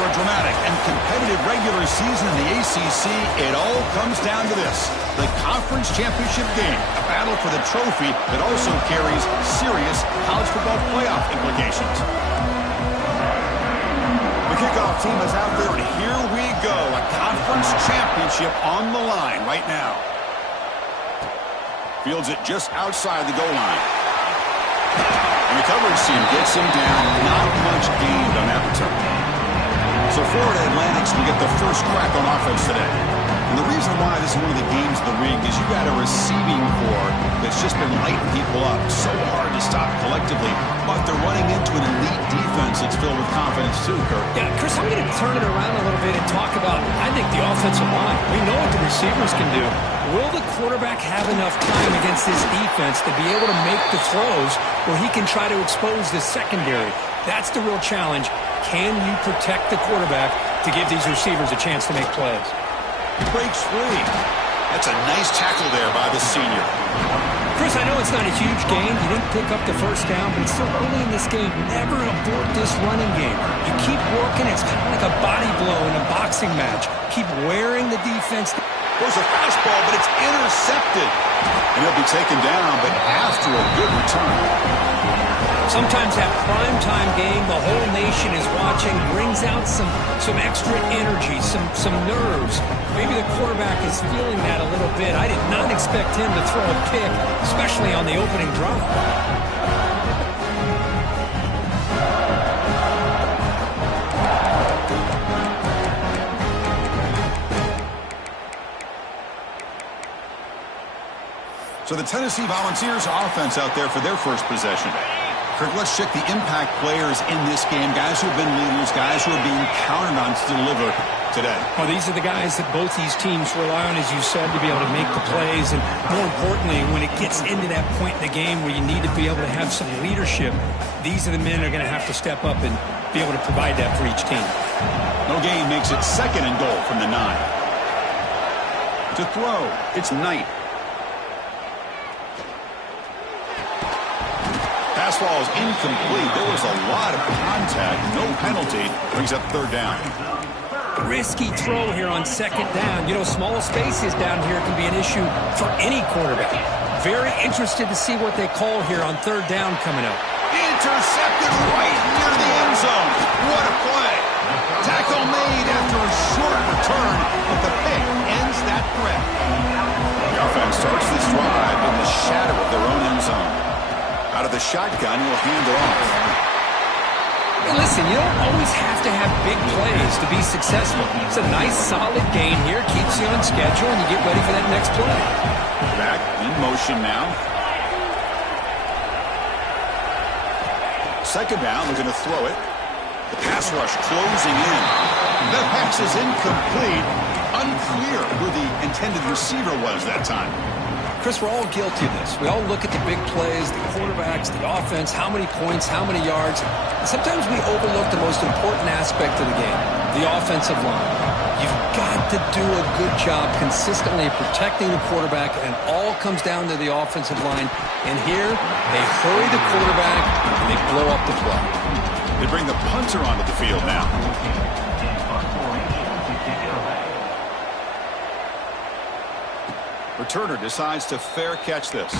After a dramatic and competitive regular season in the ACC, it all comes down to this: the conference championship game, a battle for the trophy that also carries serious college football playoff implications. The kickoff team is out there, and here we go. A conference championship on the line right now. Fields it just outside the goal line. And the coverage team gets him down. Not much gained on that return. So Florida Atlantic's will get the first crack on offense today. And the reason why this is one of the games of the ring is you got a receiving core that's just been lighting people up. So hard to stop collectively, but they're running into an elite defense that's filled with confidence too, Kirk. Yeah, Chris, I'm going to turn it around a little bit and talk about, I think, the offensive line. We know what the receivers can do. Will the quarterback have enough time against this defense to be able to make the throws where he can try to expose the secondary? That's the real challenge. Can you protect the quarterback to give these receivers a chance to make plays? Breaks free. That's a nice tackle there by the senior. Chris, I know it's not a huge gain. You didn't pick up the first down, but it's still early in this game. Never abort this running game. You keep working. It's kind of like a body blow in a boxing match. Keep wearing the defense. There's a fastball, but it's intercepted. And he'll be taken down, but after a good return. Sometimes that primetime game, the whole nation is watching, brings out some extra energy, some nerves. Maybe the quarterback is feeling that a little bit. I did not expect him to throw a pick, especially on the opening drive. So the Tennessee Volunteers offense out there for their first possession. Kirk, let's check the impact players in this game, guys who have been leaders, guys who are being counted on to deliver today. Well, these are the guys that both these teams rely on, as you said, to be able to make the plays. And more importantly, when it gets into that point in the game where you need to be able to have some leadership, these are the men that are going to have to step up and be able to provide that for each team. No gain makes it 2nd and goal from the 9. To throw, it's Knight. Fastball is incomplete. There was a lot of contact. No penalty. Brings up 3rd down. Risky throw here on 2nd down. You know, small spaces down here can be an issue for any quarterback. Very interested to see what they call here on 3rd down coming up. Intercepted right near the end zone. What a play. Tackle made after a short return, but the pick ends that threat. The offense starts this drive in the shadow of their own end zone. Out of the shotgun, he'll hand it off. Hey, listen, you don't always have to have big plays to be successful. It's a nice, solid gain here. Keeps you on schedule, and you get ready for that next play. Back in motion now. 2nd down, they're going to throw it. The pass rush closing in. That pass is incomplete. Unclear who the intended receiver was that time. Chris, we're all guilty of this. We all look at the big plays, the quarterbacks, the offense, how many points, how many yards. And sometimes we overlook the most important aspect of the game, the offensive line. You've got to do a good job consistently protecting the quarterback, and it all comes down to the offensive line. And here, they hurry the quarterback, and they blow up the play. They bring the punter onto the field now. Returner decides to fair catch this.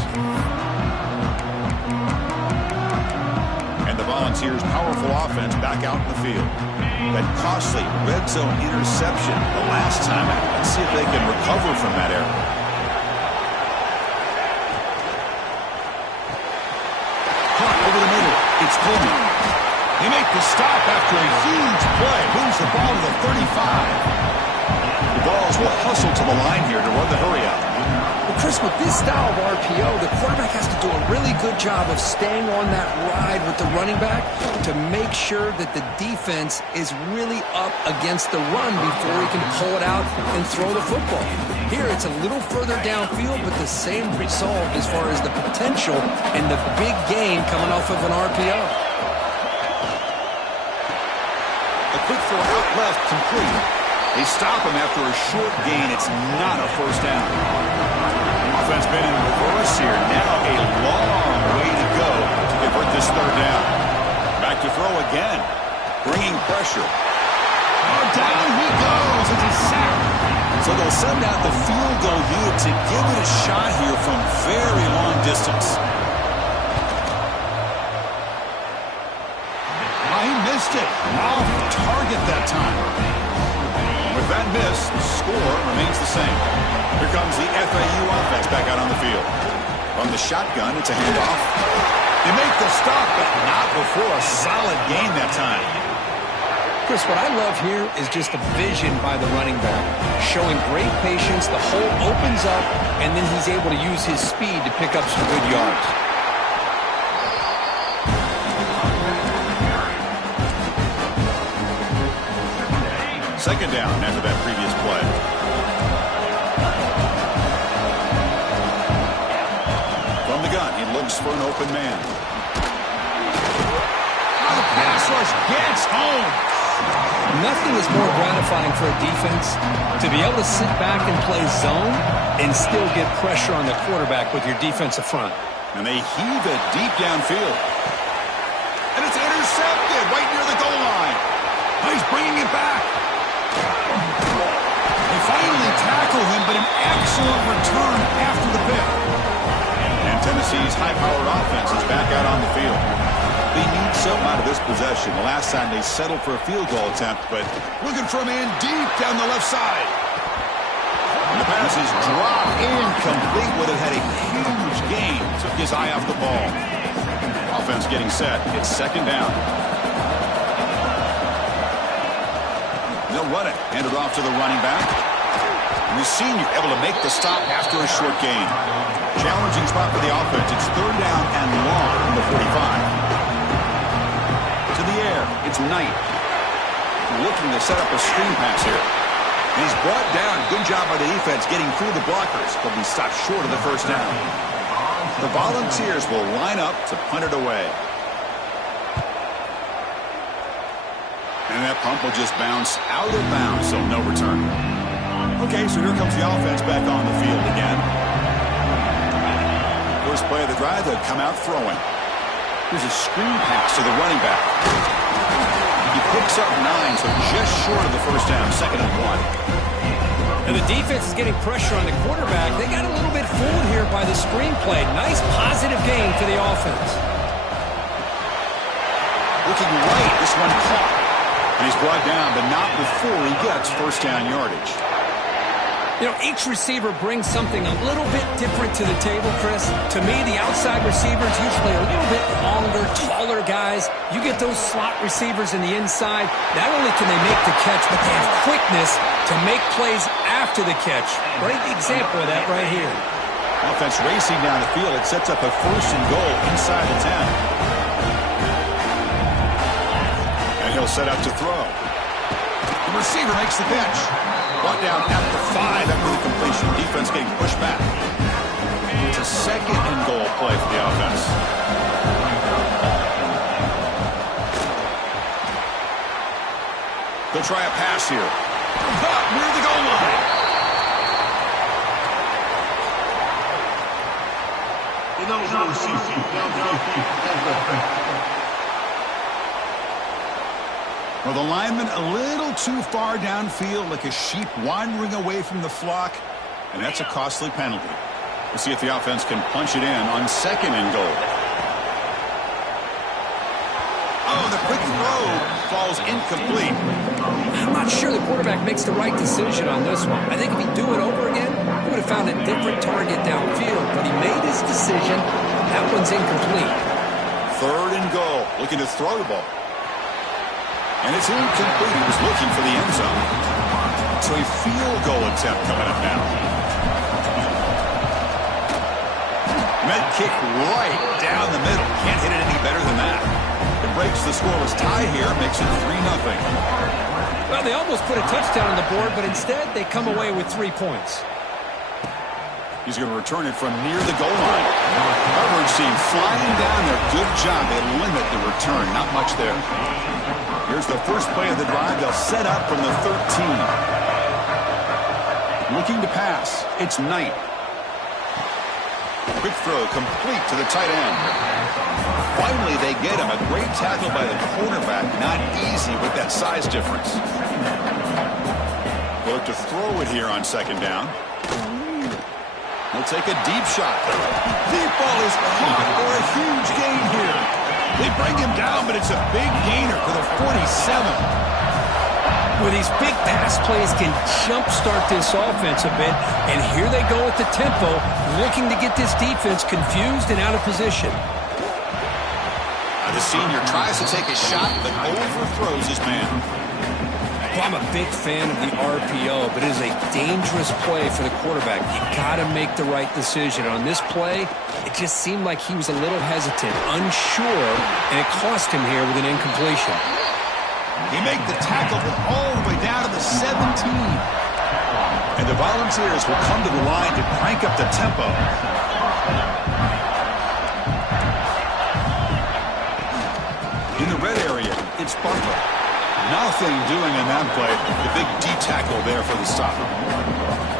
And the Volunteers' powerful offense back out in the field. That costly red zone interception the last time. Let's see if they can recover from that error. Caught over the middle. It's Coleman. They make the stop after a huge play. Moves the ball to the 35. The Vols will hustle to the line here to run the hurry out. Well, Chris, with this style of RPO, the quarterback has to do a really good job of staying on that ride with the running back to make sure that the defense is really up against the run before he can pull it out and throw the football. Here, it's a little further downfield, but the same result as far as the potential and the big gain coming off of an RPO. A quick throw out left, complete. They stop him after a short gain. It's not a first down. Offense been in reverse here. Now a long way to go to convert this 3rd down. Back to throw again. Bringing pressure. down he goes. It's a sack. So they'll send out the field goal unit to give it a shot here from very long distance. He missed it. Off target that time. With that miss, the score remains the same. Here comes the FAU offense back out on the field. From the shotgun, it's a handoff. They make the stop, but not before a solid gain that time. Chris, what I love here is just the vision by the running back. Showing great patience, the hole opens up, and then he's able to use his speed to pick up some good yards. Second down after that previous play. From the gun, he looks for an open man. The pass rush gets home. Nothing is more gratifying for a defense to be able to sit back and play zone and still get pressure on the quarterback with your defensive front. And they heave it deep downfield. And it's intercepted right near the goal line. He's bringing it back. They finally tackle him, but an excellent return after the pick. And Tennessee's high-powered offense is back out on the field. They need something out of this possession. The last time they settled for a field goal attempt, but looking for a man deep down the left side. And the pass is dropped incomplete. Would have had a huge gain. Took his eye off the ball. Offense getting set. It's second down. They'll run it. Hand it off to the running back. And the senior able to make the stop after a short gain. Challenging spot for the offense. It's third down and long from the 45. To the air. It's Knight. Looking to set up a screen pass here. And he's brought down. Good job by the defense getting through the blockers. But he stopped short of the first down. The Volunteers will line up to punt it away. And that pump will just bounce out of bounds, so no return. Okay, so here comes the offense back on the field again. First play of the drive, they'll come out throwing. Here's a screen pass to the running back. He picks up 9, so just short of the first down, second and 1. And the defense is getting pressure on the quarterback. They got a little bit fooled here by the screen play. Nice positive gain for the offense. Looking right, this one caught. And he's brought down, but not before he gets first down yardage. You know, each receiver brings something a little bit different to the table, Chris. To me, the outside receivers usually a little bit longer, taller guys. You get those slot receivers in the inside. Not only can they make the catch, but they have quickness to make plays after the catch. Great example of that right here. Offense racing down the field. It sets up a first and goal inside the 10. He'll set up to throw. The receiver makes the catch. Brought down at the 5 after the completion. Defense getting pushed back. It's a second and goal play for the offense. They'll try a pass here. But near the goal line. Well, the lineman a little too far downfield, like a sheep wandering away from the flock, and that's a costly penalty. We'll see if the offense can punch it in on second and goal. Oh, the quick throw falls incomplete. I'm not sure the quarterback makes the right decision on this one. I think if he'd do it over again, he would have found a different target downfield, but he made his decision. That one's incomplete. Third and goal, looking to throw the ball. And it's incomplete. He was looking for the end zone. So a field goal attempt coming up now. Med kick right down the middle. Can't hit it any better than that. It breaks the scoreless tie here, makes it 3-0. Well, they almost put a touchdown on the board, but instead they come away with 3 points. He's going to return it from near the goal line. Coverage team flying down there. Good job. They limit the return. Not much there. Here's the first play of the drive. They'll set up from the 13. Looking to pass. It's Knight. Quick throw complete to the tight end. Finally, they get him. A great tackle by the cornerback. Not easy with that size difference. They'll look to throw it here on second down. They'll take a deep shot. Deep ball is caught for a huge gain here. They bring him down, but it's a big gainer for the 47. Well, these big pass plays can jumpstart this offense a bit, and here they go at the tempo, looking to get this defense confused and out of position. The senior tries to take a shot, but overthrows his man. Well, I'm a big fan of the RPO, but it is a dangerous play for the quarterback. You got to make the right decision. On this play, it just seemed like he was a little hesitant, unsure, and it cost him here with an incompletion. He made the tackle all the way down to the 17. And the Volunteers will come to the line to crank up the tempo. In the red area, it's Butler. Nothing doing in that play. The big D tackle there for the stop.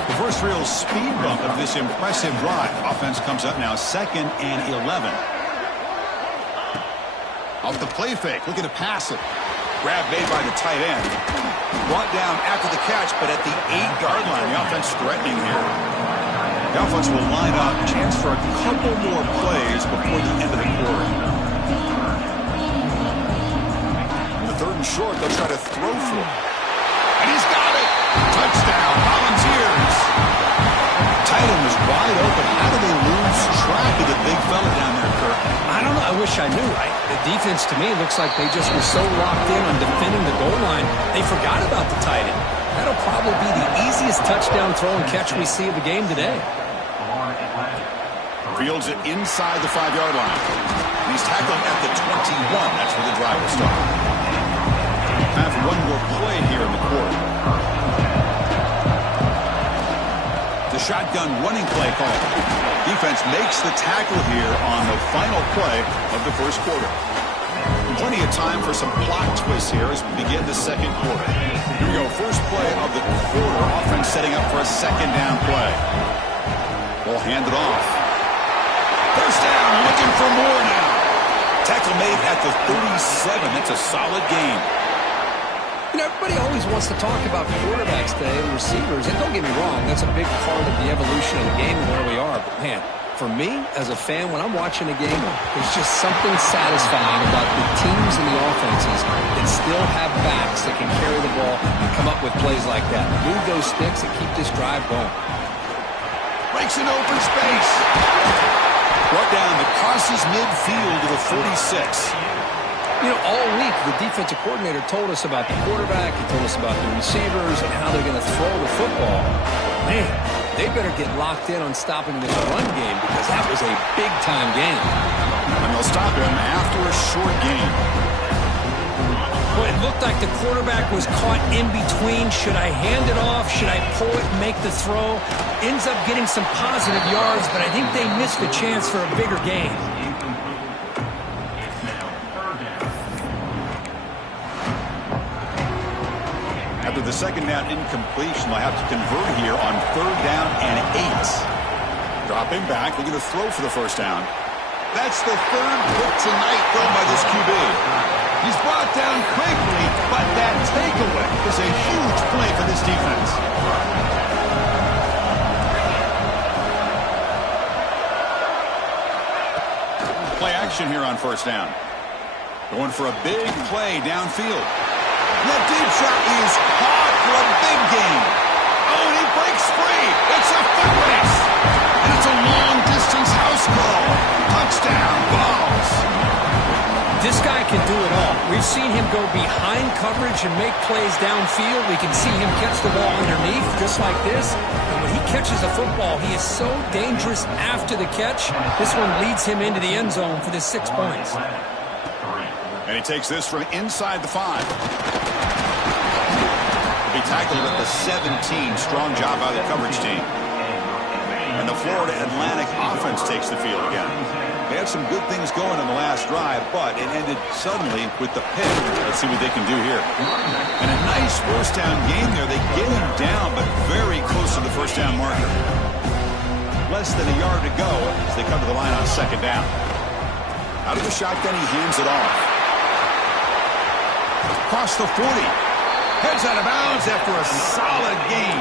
The first real speed bump of this impressive drive. Offense comes up now 2nd and 11. Off the play fake, looking to pass it. Grab made by the tight end. Brought down after the catch, but at the 8-yard line. The offense threatening here. The offense will line up. Chance for a couple more plays before the end of the quarter. On the 3rd and short, they'll try to throw for it. And he's got it! Touchdown, Volunteers! Tight end was wide open. How do they lose track of the big fella down there, Kirk? I don't know. I wish I knew. The defense, to me, looks like they just were so locked in on defending the goal line, they forgot about the tight end. That'll probably be the easiest touchdown throw and catch we see of the game today. Fields it inside the 5-yard line. He's tackled at the 21. That's where the drive will start. Have one more play here in the quarter. The shotgun running play call. Defense makes the tackle here on the final play of the first quarter. Plenty of time for some plot twists here as we begin the second quarter. Here we go, first play of the quarter. Offense setting up for a second down play. Ball handed off. First down, looking for more now. Tackle made at the 37. That's a solid gain. You know, everybody always wants to talk about quarterbacks today and receivers, and don't get me wrong, that's a big part of the evolution of the game and where we are. But, man, for me, as a fan, when I'm watching a game, there's just something satisfying about the teams and the offenses that still have backs that can carry the ball and come up with plays like that. Move those sticks and keep this drive going. Breaks an open space. Brought down that crosses midfield to the 46. You know, all week, the defensive coordinator told us about the quarterback, he told us about the receivers and how they're going to throw the football. Man, they better get locked in on stopping this run game because that was a big-time game. And they'll stop him after a short game. Well, it looked like the quarterback was caught in between. Should I hand it off? Should I pull it and make the throw? Ends up getting some positive yards, but I think they missed the chance for a bigger gain. After the second down incompletion, they'll have to convert here on 3rd down and 8. Dropping back, looking to throw for the first down. That's the 3rd pick tonight thrown by this QB. He's brought down quickly, but that takeaway is a huge play for this defense. Play action here on first down. Going for a big play downfield. That deep shot is caught for a big gain. Oh, and he breaks free. It's a foot race. And it's a long-distance house call. Touchdown, Vols. This guy can do it all. We've seen him go behind coverage and make plays downfield. We can see him catch the ball underneath just like this. And when he catches a football, he is so dangerous after the catch. This one leads him into the end zone for the 6 points. And he takes this from inside the 5. He'll be tackled at the 17. Strong job by the coverage team. And the Florida Atlantic offense takes the field again. They had some good things going in the last drive, but it ended suddenly with the pick. Let's see what they can do here. And a nice first down game there. They get him down, but very close to the first down marker. Less than a yard to go as they come to the line on second down. Out of the shotgun, he hands it off. Across the 40. Heads out of bounds after a solid gain.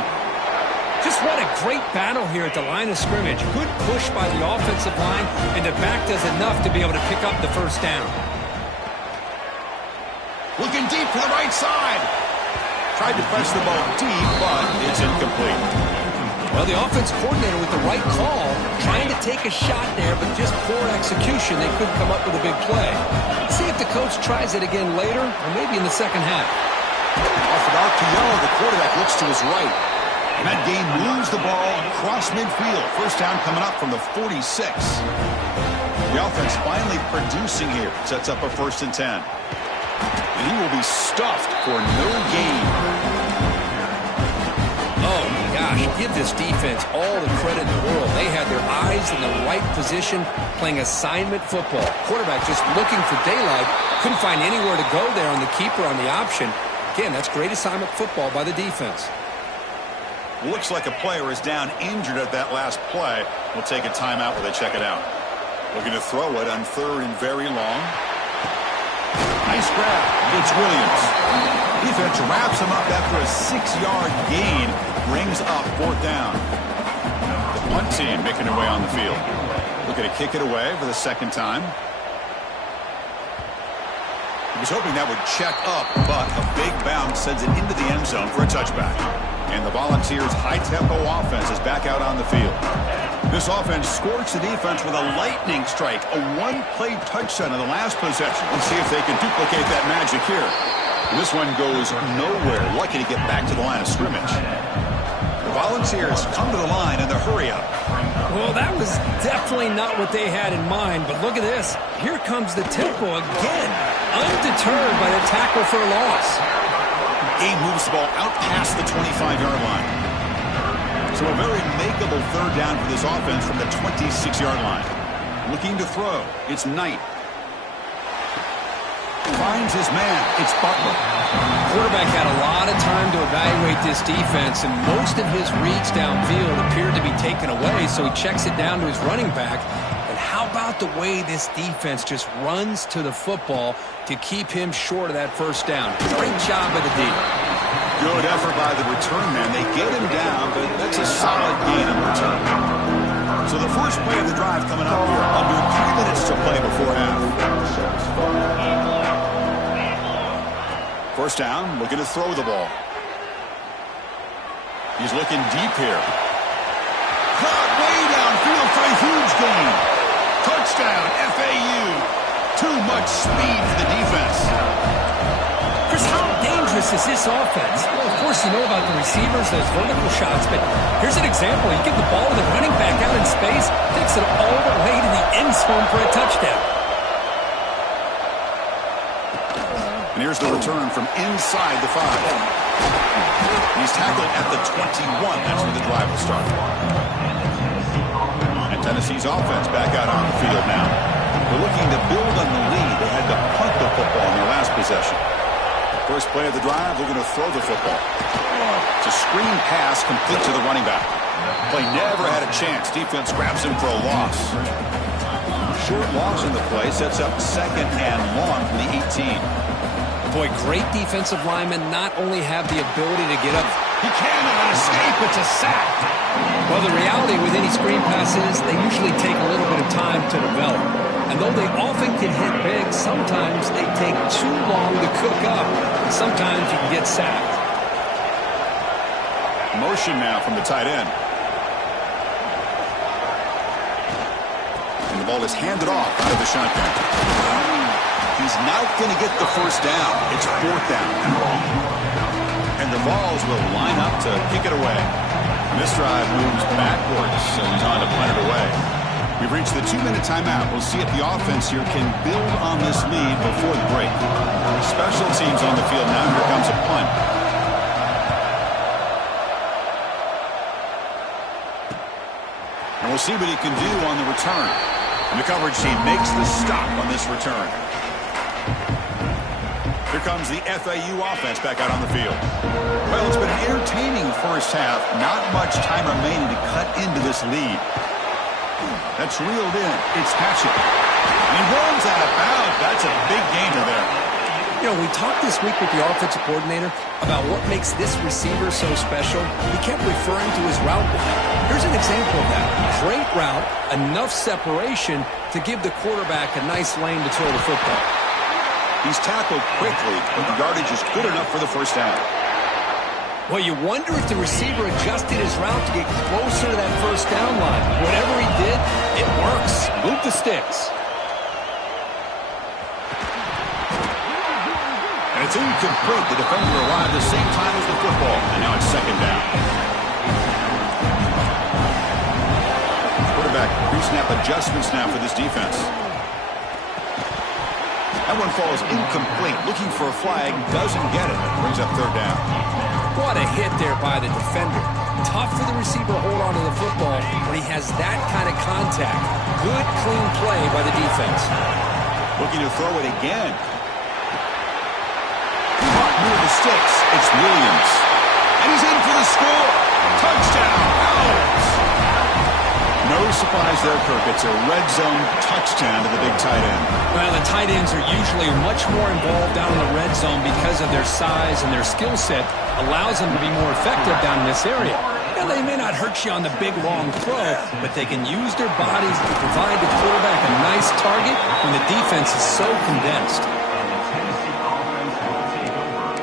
Just what a great battle here at the line of scrimmage. Good push by the offensive line, and the back does enough to be able to pick up the first down. Looking deep to the right side. Tried to press the ball deep, but it's incomplete. Well, the offense coordinator with the right call, trying to take a shot there, but just poor execution. They couldn't come up with a big play. Let's see if the coach tries it again later, or maybe in the second half. Off the RPO, the quarterback looks to his right. And that game moves the ball across midfield. First down coming up from the 46. The offense finally producing here. Sets up a 1st and 10. And he will be stuffed for no gain. Oh, my gosh. Give this defense all the credit in the world. They had their eyes in the right position, playing assignment football. Quarterback just looking for daylight. Couldn't find anywhere to go there on the keeper on the option. Again, that's great assignment football by the defense. Looks like a player is down injured at that last play. We'll take a timeout while they check it out. Looking to throw it on 3rd and very long. Nice grab. It's Williams. Defense wraps him up after a 6-yard gain. Brings up 4th down. The punt team making their way on the field. Looking to kick it away for the 2nd time. He was hoping that would check up, but a big bounce sends it into the end zone for a touchback. And the Volunteers' high-tempo offense is back out on the field. This offense scorched the defense with a lightning strike, a 1-play touchdown in the last possession. Let's see if they can duplicate that magic here. And this one goes nowhere. Lucky to get back to the line of scrimmage. The Volunteers come to the line in the hurry-up. Well, that was definitely not what they had in mind, but look at this. Here comes the tempo again, undeterred by the tackle for a loss. He moves the ball out past the 25-yard line. So a very makeable 3rd down for this offense from the 26-yard line. Looking to throw. It's Knight. Finds his man. It's Butler. Quarterback had a lot of time to evaluate this defense, and most of his reads downfield appeared to be taken away, so he checks it down to his running back. And how about the way this defense just runs to the football to keep him short of that first down? Great job by the D. Good effort by the return man. They get him down, but that's a solid gain in return. So the first play of the drive coming up here. Under 3 minutes to play before half. First down, looking to throw the ball. He's looking deep here. Caught way downfield for a huge gain. Touchdown, FAU. Too much speed for the defense. Chris, how dangerous is this offense? Well, of course, you know about the receivers, those vertical shots, but here's an example. You give the ball to the running back out in space, takes it all the way to the end zone for a touchdown. And here's the return from inside the 5. He's tackled at the 21. That's where the drive will start. And Tennessee's offense back out on the field now. They're looking to build on the lead. They had to punt the football in their last possession. First play of the drive, looking to throw the football. It's a screen pass complete to the running back. Play never had a chance. Defense grabs him for a loss. Short loss in the play sets up 2nd and long from the 18. Boy, great defensive linemen not only have the ability to get up. He cannot escape. It's a sack. Well, the reality with any screen pass is they usually take a little bit of time to develop. And though they often can hit big, sometimes they take too long to cook up. And sometimes you can get sacked. Motion now from the tight end. And the ball is handed off out of the shotgun. He's not going to get the first down. It's 4th down. And the Vols will line up to kick it away. And this drive moves backwards, so he's on to punt it away. We've reached the 2-minute timeout. We'll see if the offense here can build on this lead before the break. Special teams on the field now. Here comes a punt. And we'll see what he can do on the return. And the coverage team makes the stop on this return. Here comes the FAU offense back out on the field. Well, it's been an entertaining first half. Not much time remaining to cut into this lead. That's reeled in. It's Hatchett. And he runs out of bounds. That's a big gainer there. You You know, we talked this week with the offensive coordinator about what makes this receiver so special. He kept referring to his route line. Here's an example of that. Great route, enough separation to give the quarterback a nice lane to throw the football. He's tackled quickly, but the yardage is good enough for the first down. Well, you wonder if the receiver adjusted his route to get closer to that first down line. Whatever he did, it works. Move the sticks. And it's incomplete. The defender arrived the same time as the football, and now it's second down. Quarterback pre-snap adjustments now for this defense. That one falls incomplete. Looking for a flag, doesn't get it. Brings up third down. What a hit there by the defender. Tough for the receiver to hold on to the football when he has that kind of contact. Good, clean play by the defense. Looking to throw it again. Caught near the sticks. It's Williams. And he's in for the score. Touchdown, Owls. No surprise there, Kirk. It's a red zone touchdown to the big tight end. Well, the tight ends are usually much more involved down in the red zone because of their size and their skill set. Allows them to be more effective down in this area. Now, they may not hurt you on the big, long throw, but they can use their bodies to provide the quarterback a nice target when the defense is so condensed.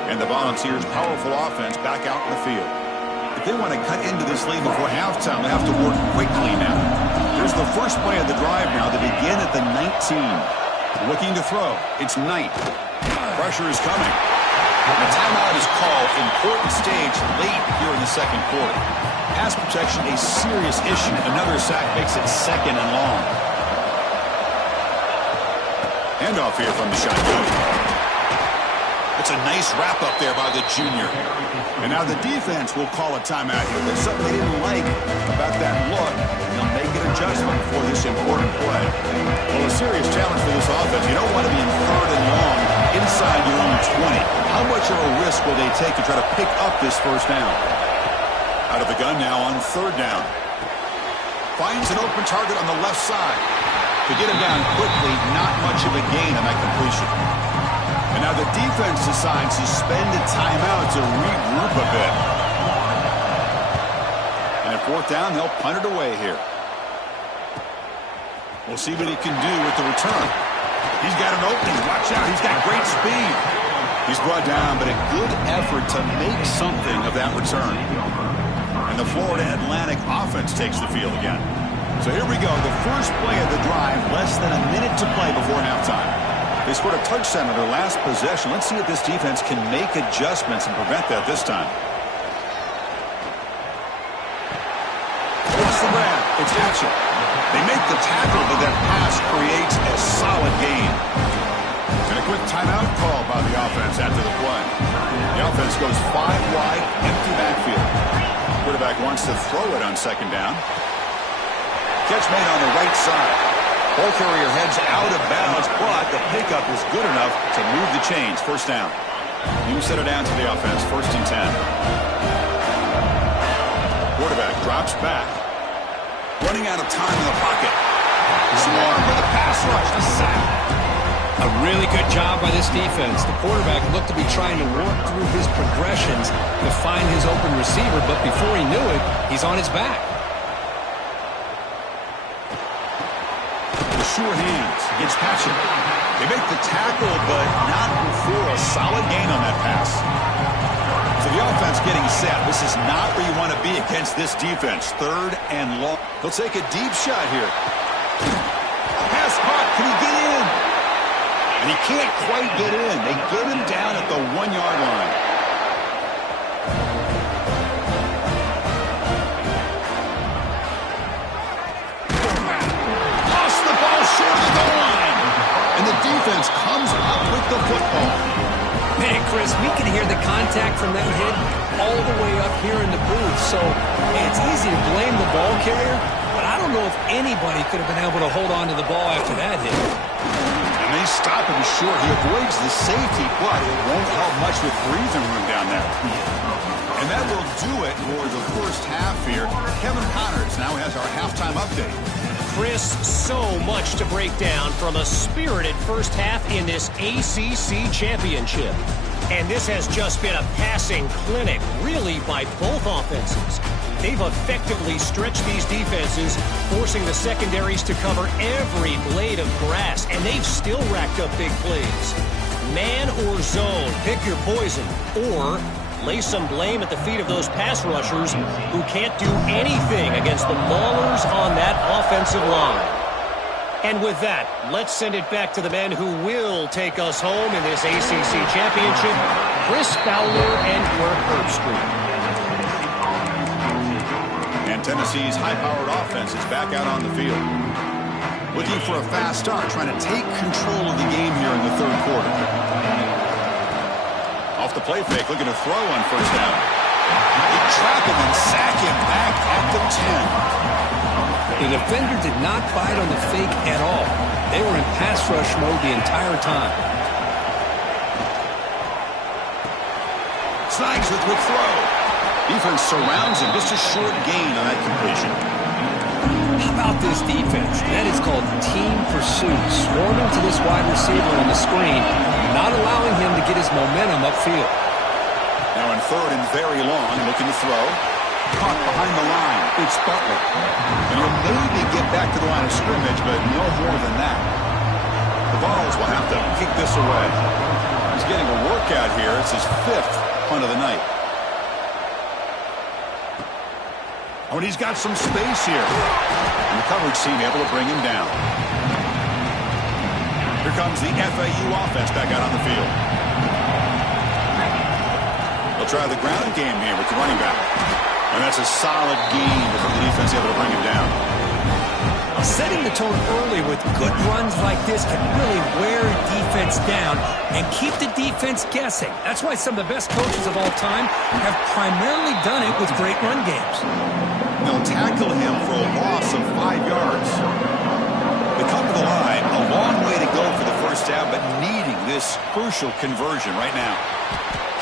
And the Volunteers' powerful offense back out in the field. If they want to cut into this lead before halftime, they have to work quickly now. There's the first play of the drive now. They begin at the 19. Looking to throw. It's Knight. Pressure is coming. The timeout is called. Important stage late here in the second quarter. Pass protection, a serious issue. Another sack makes it second and long. Handoff here from the shotgun. It's a nice wrap-up there by the junior. And now the defense will call a timeout here. There's something they didn't like about that look. They'll make an adjustment for this important play. Well, a serious challenge for this offense. You don't want to be in third and long inside your own 20. How much of a risk will they take to try to pick up this first down? Out of the gun now on third down. Finds an open target on the left side. To get him down quickly, not much of a gain on that completion. And now the defense decides to spend a timeout to regroup a bit. And at fourth down, they'll punt it away here. We'll see what he can do with the return. He's got an opening. Watch out. He's got great speed. He's brought down, but a good effort to make something of that return. And the Florida Atlantic offense takes the field again. So here we go. The first play of the drive, less than a minute to play before halftime. They scored a touchdown on their last possession. Let's see if this defense can make adjustments and prevent that this time. What's the grab? It's Hatchett. They make the tackle, but that pass creates a solid gain. And a quick timeout call by the offense after the play. The offense goes 5 wide, empty backfield. Quarterback wants to throw it on second down. Catch made on the right side. Ball carrier heads out of bounds, but the pickup is good enough to move the chains. First down. You set it down to the offense. First and 10. Quarterback drops back. Running out of time in the pocket. Swarm with a pass rush. A sack. A really good job by this defense. The quarterback looked to be trying to work through his progressions to find his open receiver, but before he knew it, he's on his back. Sure hands against Patchett. They make the tackle, but not before a solid gain on that pass. So the offense getting set. This is not where you want to be against this defense. Third and long. They'll take a deep shot here. Pass caught. Can he get in? And he can't quite get in. They get him down at the 1-yard line. Defense comes up with the football. Man, Chris, we can hear the contact from that hit all the way up here in the booth. So it's easy to blame the ball carrier, but I don't know if anybody could have been able to hold on to the ball after that hit. And they stop him short. He avoids the safety, but it won't help much with breathing room down there. And that will do it for the first half here. Kevin Connors now has our halftime update. Chris, so much to break down from a spirited first half in this ACC championship. And this has just been a passing clinic, really, by both offenses. They've effectively stretched these defenses, forcing the secondaries to cover every blade of grass, and they've still racked up big plays. Man or zone, pick your poison, or lay some blame at the feet of those pass rushers who can't do anything against the maulers on that offensive line. And with that, let's send it back to the men who will take us home in this ACC championship, Chris Fowler and Kirk Herbstreit. And Tennessee's high-powered offense is back out on the field. Looking for a fast start, trying to take control of the game here in the third quarter. Off the play fake, looking to throw on first down. They trap him and sack him back at the 10. The defender did not bite on the fake at all. They were in pass rush mode the entire time. Snipes with quick throw. Defense surrounds him. Just a short gain on that completion. How about this defense? That is called team pursuit. Swarming to this wide receiver on the screen, not allowing him to get his momentum upfield. Now in third and very long, looking to throw. Caught behind the line. It's Butler. And he'll maybe get back to the line of scrimmage, but no more than that. The Vols will have to kick this away. He's getting a workout here. It's his 5th punt of the night. Oh, and he's got some space here. And the coverage team able to bring him down. Here comes the FAU offense back out on the field. They'll try the ground game here with the running back. And that's a solid gain for the defense able to bring him down. Setting the tone early with good runs like this can really wear a defense down and keep the defense guessing. That's why some of the best coaches of all time have primarily done it with great run games. They'll tackle him for a loss of 5 yards. They come to the line, a long way to go for the first down, but needing this crucial conversion right now.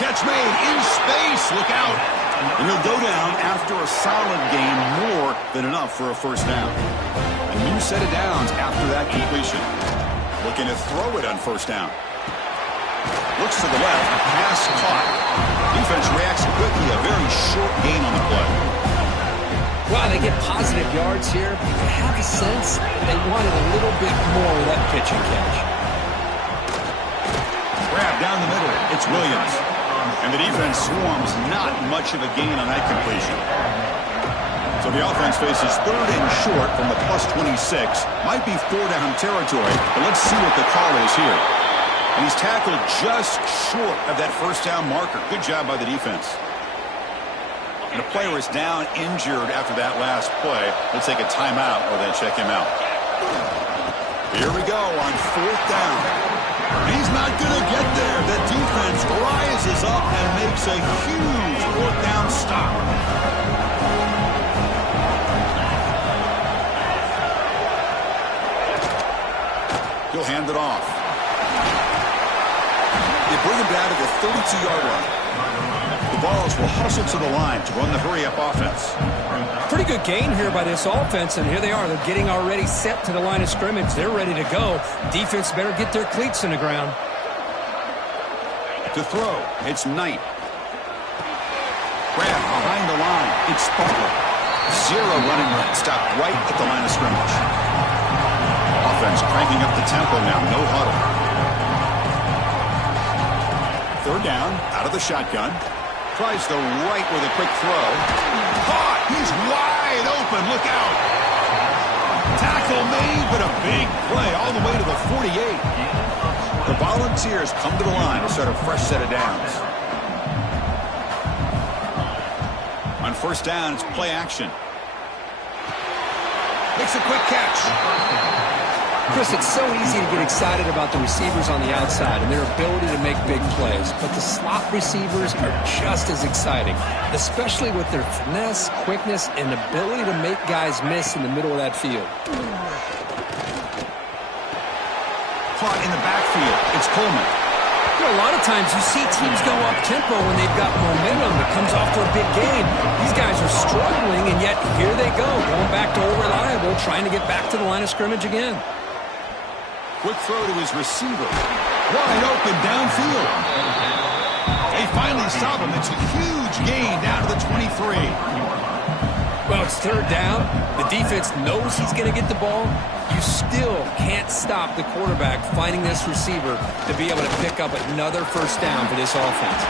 Catch made in space. Look out. And he'll go down after a solid gain, more than enough for a first down. A new set of downs after that completion. Looking to throw it on first down. Looks to the left, pass caught. Defense reacts quickly, a very short gain on the play. Wow, they get positive yards here, but you have a sense they wanted a little bit more of that pitch and catch. Grab down the middle, it's Williams. And the defense swarms, not much of a gain on that completion. So the offense faces third and short from the plus 26. Might be 4-down territory, but let's see what the call is here. And he's tackled just short of that first down marker. Good job by the defense. And the player is down injured after that last play. We'll take a timeout or then check him out. Here we go on fourth down. He's not going to get there. The defense rises up and makes a huge fourth down stop. He'll hand it off. They bring him down to the 32-yard line. The Vols will hustle to the line to run the hurry-up offense. Pretty good gain here by this offense, and here they are. They're getting already set to the line of scrimmage. They're ready to go. Defense better get their cleats in the ground. To throw, it's Knight. Grab behind the line, it's Butler. Zero running room, stopped right at the line of scrimmage. Offense cranking up the tempo now, no huddle. Third down, out of the shotgun. Tries the right with a quick throw. Caught! He's wide open. Look out! Tackle made, but a big play all the way to the 48. The Volunteers come to the line to start a fresh set of downs. On first down, it's play action. Makes a quick catch. Chris, it's so easy to get excited about the receivers on the outside and their ability to make big plays, but the slot receivers are just as exciting, especially with their finesse, quickness, and ability to make guys miss in the middle of that field. Caught in the backfield. It's Coleman. You know, a lot of times you see teams go up-tempo when they've got momentum that comes off to a big game. These guys are struggling, and yet here they go, going back to old reliable, trying to get back to the line of scrimmage again. Quick throw to his receiver. Wide open downfield. They finally stop him. It's a huge gain down to the 23. Well, it's third down. The defense knows he's going to get the ball. You still can't stop the quarterback finding this receiver to be able to pick up another first down for this offense.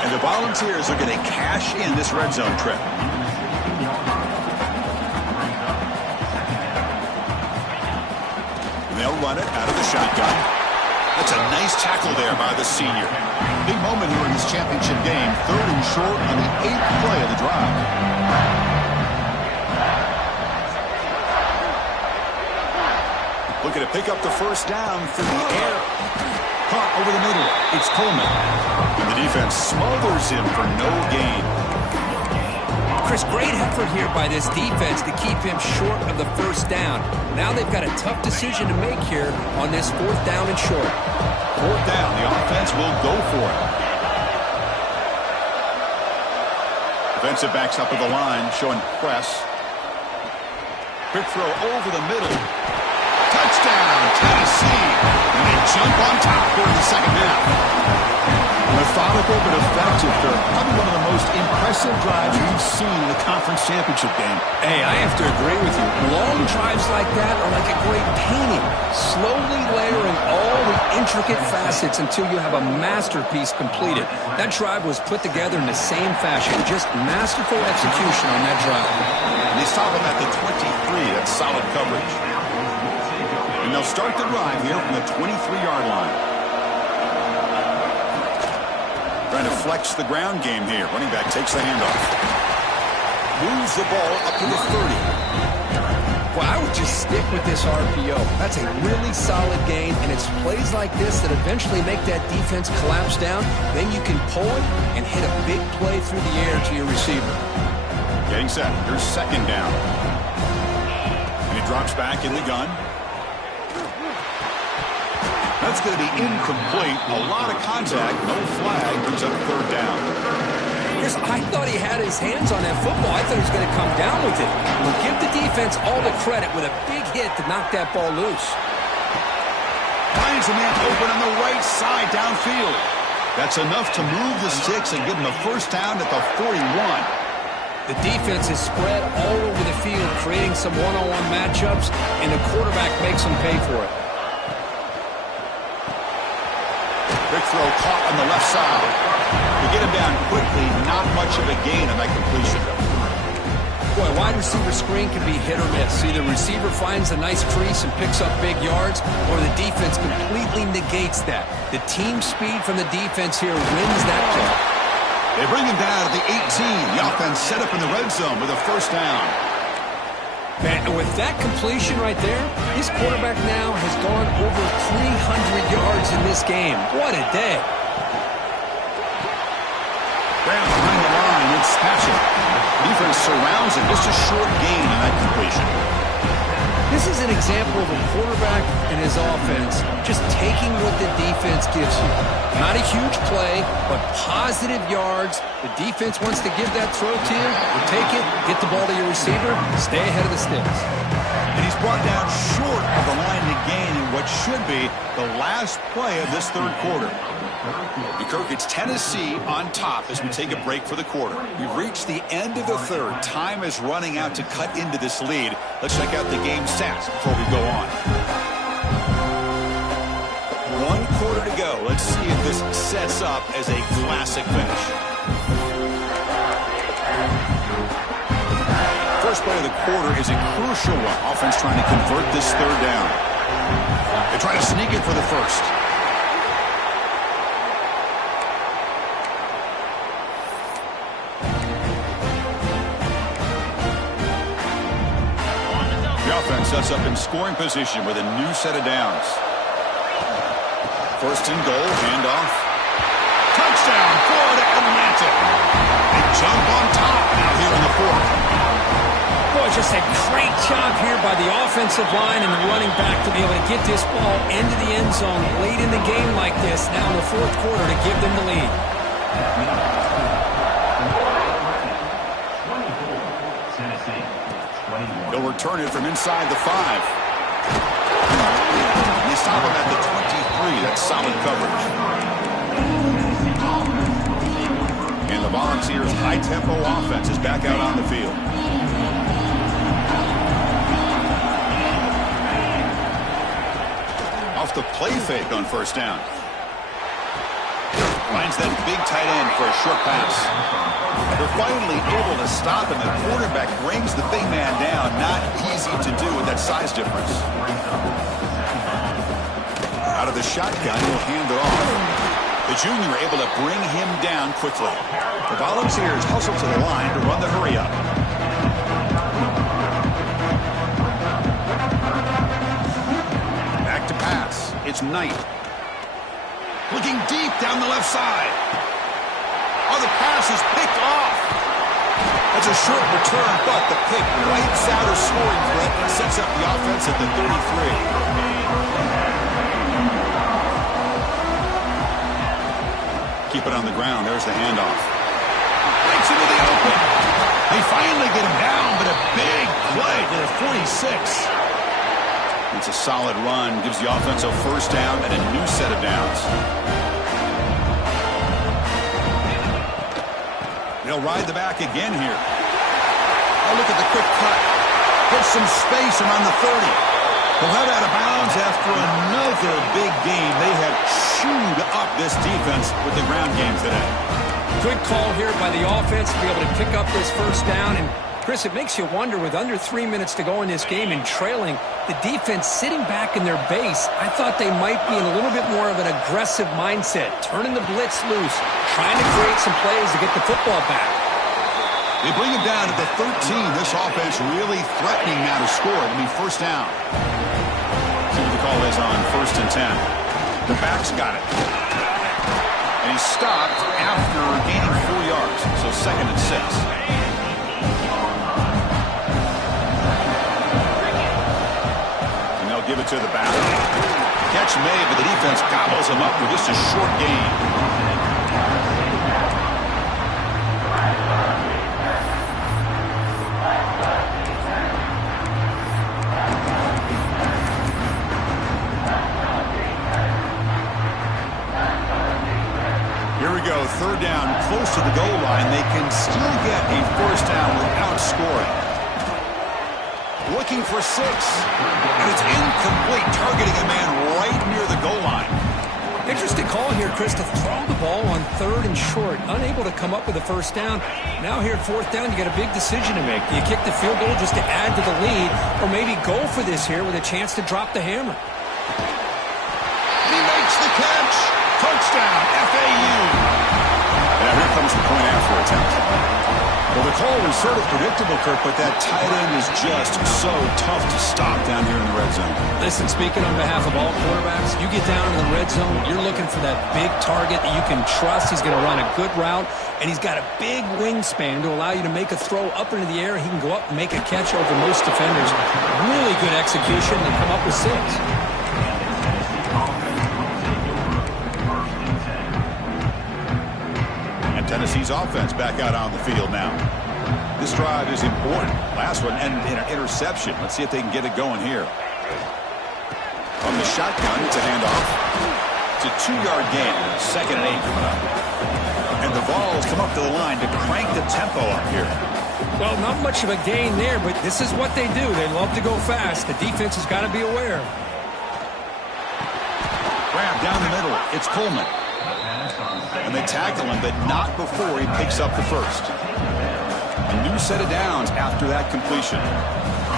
And the Volunteers are going to cash in this red zone trip. They'll run it out of the shotgun. That's a nice tackle there by the senior. Big moment here in this championship game. 3rd and short on the 8th play of the drive. Looking to pick up the first down through the air. Caught over the middle. It's Coleman. And the defense smothers him for no gain. Chris, great effort here by this defense to keep him short of the first down. Now they've got a tough decision to make here on this 4th down and short. 4th down, the offense will go for it. Defensive backs up at the line, showing press. Quick throw over the middle. Touchdown, Tennessee. And they jump on top during the second half. Methodical but effective. Probably one of the most impressive drives we've seen in the conference championship game. Hey, I have to agree with you. Long drives like that are like a great painting. Slowly layering all the intricate facets until you have a masterpiece completed. That drive was put together in the same fashion. Just masterful execution on that drive. And they stop him at the 23. That's solid coverage. And they'll start the drive here from the 23-yard line. Trying to flex the ground game here. Running back takes the handoff. Moves the ball up to the 30. Well, I would just stick with this RPO. That's a really solid gain, and it's plays like this that eventually make that defense collapse down. Then you can pull it and hit a big play through the air to your receiver. Getting set. Here's 2nd down. And he drops back in the gun. That's going to be incomplete. A lot of contact. No flag. Brings up 3rd down. Chris, I thought he had his hands on that football. I thought he was going to come down with it. We'll give the defense all the credit with a big hit to knock that ball loose. Finds a man open on the right side downfield. That's enough to move the sticks and give him a first down at the 41. The defense is spread all over the field, creating some one-on-one matchups, and the quarterback makes them pay for it. Big throw caught on the left side. To get him down quickly, not much of a gain on that completion. Boy, wide receiver screen can be hit or miss. Either receiver finds a nice crease and picks up big yards, or the defense completely negates that. The team speed from the defense here wins that play. They bring him down at the 18. The offense set up in the red zone with a first down. Man, and with that completion right there, this quarterback now has gone over 300 yards in this game. What a day. Brown behind the line, it's Patchett. Defense surrounds him, just a short gain on that completion. This is an example of a quarterback and his offense just taking what the defense gives you. Not a huge play, but positive yards. The defense wants to give that throw to you. You take it, get the ball to your receiver, stay ahead of the sticks. And he's brought down short of the line to gain in what should be the last play of this 3rd quarter. Kirk, it's Tennessee on top as we take a break for the quarter. We've reached the end of the 3rd. Time is running out to cut into this lead. Let's check out the game stats before we go on. 1 quarter to go. Let's see if this sets up as a classic finish. First play of the quarter is a crucial one. Offense trying to convert this 3rd down. They try to sneak it for the first. The offense sets up in scoring position with a new set of downs. 1st and goal, handoff. Touchdown, Florida Atlantic. They jump on top now here in the 4th. Boy, just a great job here by the offensive line and the running back to be able to get this ball into the end zone late in the game like this, now in the fourth quarter, to give them the lead. They'll return it from inside the 5. They stop him at the 23. That's solid coverage. And the Volunteers' high-tempo offense is back out on the field. Off the play fake on first down. Finds that big tight end for a short pass. They're finally able to stop him. The quarterback brings the big man down. Not easy to do with that size difference. Out of the shotgun, he'll hand it off. The junior able to bring him down quickly. The Volunteers hustle to the line to run the hurry up. Back to pass. It's Knight. Looking deep down the left side. Oh, the pass is picked off. That's a short return, but the pick wipes out a scoring threat and sets up the offense at the 33. Keep it on the ground. There's the handoff. Breaks into the open. They finally get him down, but a big play to the 46. It's a solid run. Gives the offense a first down and a new set of downs. They'll ride the back again here. Oh, look at the quick cut. Gets some space around the 30. They'll head out of bounds after another big game. They have chewed up this defense with the ground game today. Good call here by the offense to be able to pick up this first down. And, Chris, it makes you wonder, with under 3 minutes to go in this game and trailing, the defense sitting back in their base, I thought they might be in a little bit more of an aggressive mindset, turning the blitz loose, trying to create some plays to get the football back. They bring him down to the 13. This offense really threatening now to score. It'll be first down. See what the call is on 1st and 10. The back's got it. And he's stopped after gaining 4 yards. So 2nd and 6. Give it to the back. Catch made, but the defense gobbles him up with just a short gain. Here we go, 3rd down, close to the goal line. They can still get a first down without scoring. Looking for 6, and it's incomplete, targeting a man right near the goal line. Interesting call here, Chris, to throw the ball on 3rd and short, unable to come up with a first down. Now here at 4th down, you got a big decision to make. Do you kick the field goal just to add to the lead, or maybe go for this here with a chance to drop the hammer? He makes the catch. Touchdown, FAU. Now here comes the point after attempt. Well, the call was sort of predictable, Kirk, but that tight end is just so tough to stop down here in the red zone. Listen, speaking on behalf of all quarterbacks, you get down in the red zone, you're looking for that big target that you can trust. He's going to run a good route, and he's got a big wingspan to allow you to make a throw up into the air. He can go up and make a catch over most defenders. Really good execution to come up with 6. Tennessee's offense back out on the field now. This drive is important. Last one ended in an interception. Let's see if they can get it going here. From the shotgun, it's a handoff. It's a 2-yard gain. 2nd and 8 coming up. And the Vols come up to the line to crank the tempo up here. Well, not much of a gain there, but this is what they do. They love to go fast. The defense has got to be aware. Grab down the middle. It's Coleman. And they tackle him, but not before he picks up the first. A new set of downs after that completion.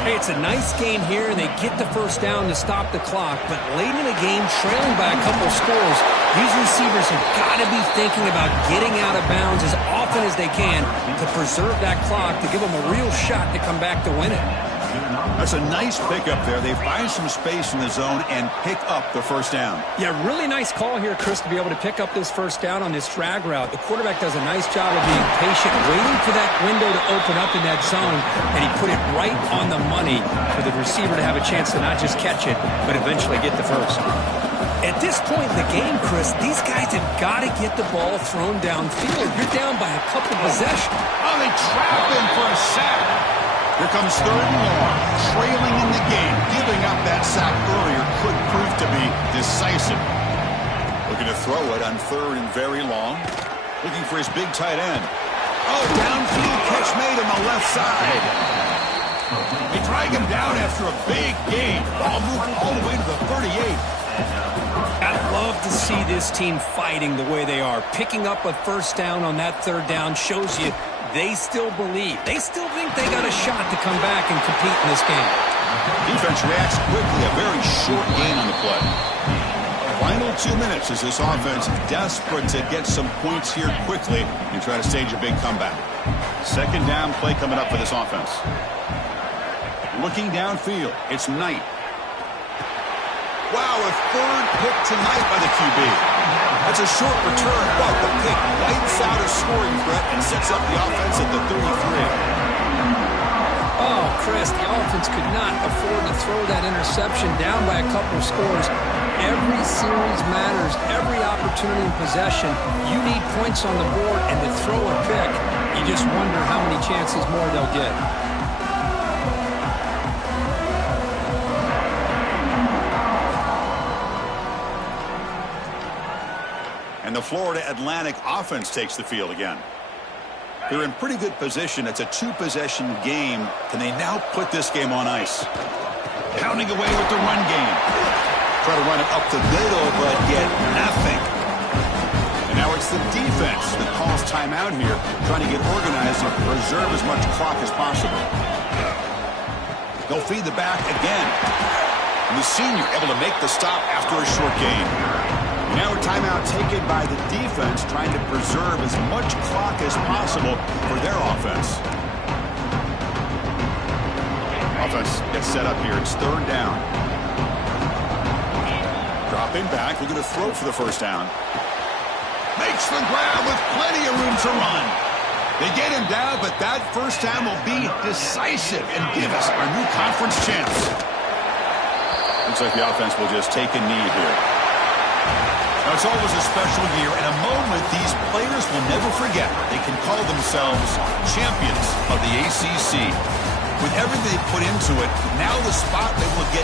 Hey, it's a nice game here, and they get the first down to stop the clock. But late in the game, trailing by a couple scores, these receivers have got to be thinking about getting out of bounds as often as they can to preserve that clock, to give them a real shot to come back to win it. That's a nice pickup there. They find some space in the zone and pick up the first down. Yeah, really nice call here, Chris, to be able to pick up this first down on this drag route. The quarterback does a nice job of being patient, waiting for that window to open up in that zone, and he put it right on the money for the receiver to have a chance to not just catch it, but eventually get the first. At this point in the game, Chris, these guys have got to get the ball thrown downfield. You're down by a couple possessions. Oh, they trap him for a sack. Here comes third and long, trailing in the game. Giving up that sack earlier could prove to be decisive. Looking to throw it on third and very long. Looking for his big tight end. Oh, downfield catch made on the left side. They drag him down after a big gain. Ball moved all the way to the 38. I love to see this team fighting the way they are. Picking up a first down on that third down shows you they still believe. They still think they got a shot to come back and compete in this game. Defense reacts quickly. A very short gain on the play. Final 2 minutes as this offense desperate to get some points here quickly and try to stage a big comeback. Second down play coming up for this offense. Looking downfield, it's Knight. Wow, a third pick tonight by the QB. That's a short return, but the pick wipes out a scoring threat and sets up the offense at the 33. Oh, Chris, the offense could not afford to throw that interception down by a couple of scores. Every series matters. Every opportunity in possession. You need points on the board, and to throw a pick, you just wonder how many chances more they'll get. And the Florida Atlantic offense takes the field again. They're in pretty good position. It's a two-possession game. Can they now put this game on ice? Pounding away with the run game. Try to run it up the middle, but get nothing. And now it's the defense that calls timeout here, trying to get organized and preserve as much clock as possible. They'll feed the back again. And the senior able to make the stop after a short gain. Now a timeout taken by the defense, trying to preserve as much clock as possible for their offense. Offense gets set up here. It's third down. Dropping back, looking to throw for the first down. Makes the grab with plenty of room to run. They get him down, but that first down will be decisive and give us our new conference chance. Looks like the offense will just take a knee here. Now, it's always a special year and a moment these players will never forget. They can call themselves champions of the ACC. With everything they put into it, now the spotlight will get